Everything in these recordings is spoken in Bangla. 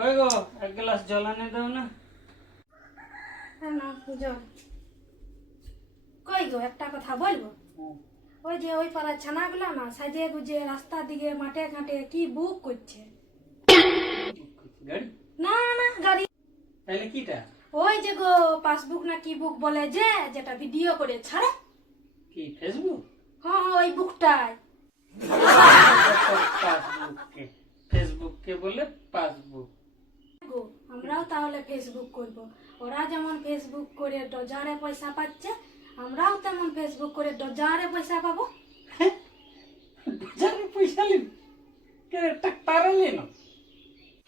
কই গো, এক গ্লাস জল আনে দাও না। হ্যাঁ না জল। কই গো একটা কথা বলবো? ওই যে ওই পাড়ার ছানাগুলো না সাজে গুজে রাস্তার দিকে মাঠে ঘাটে কি বুক করছে। গাড়ি? না না গাড়ি, তাহলে কিটা? ওই যে গো পাসবুক না কি বুক বলে যে, যেটা ভিডিও করে ছাড়ে। কি ফেসবুক? হ্যাঁ হ্যাঁ, ওই বুকটাই। পাসবুককে ফেসবুককে বলে পাসবুক। গো আমরাও তাহলে ফেসবুক করব। ওরা যেমন ফেসবুক করে ডজারে পয়সা পাচ্ছে, আমরাও তেমন ফেসবুক করে ডজারে পয়সা পাবো। বাজারে পয়সা নিন কে টাকা নিন?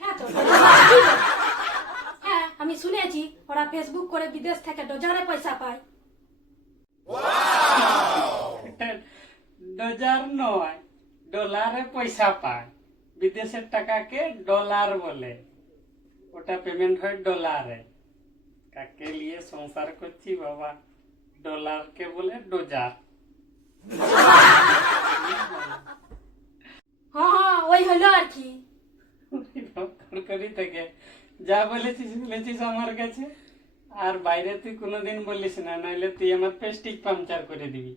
হ্যাঁ তো হ্যাঁ, আমি শুনেছি ওরা ফেসবুক করে বিদেশ থেকে ডজারে পয়সা পায়। ডলার নয়, ডলারে পয়সা পায়। বিদেশের টাকাকে ডলার বলে, ওটা পেমেন্ট হয় ডলারে। কাকে নিয়ে সংসার করছি বাবা, ডলারকে বলে ডোজার। হ্যাঁ হ্যাঁ, ওই হলো আর কি। তরকারি থেকে যা বলেছিস বলেছিস আমার কাছে, আর বাইরে তুই কোনোদিন বলিস না, নাহলে তুই আমার পেস্টিক পাংচার করে দিবি।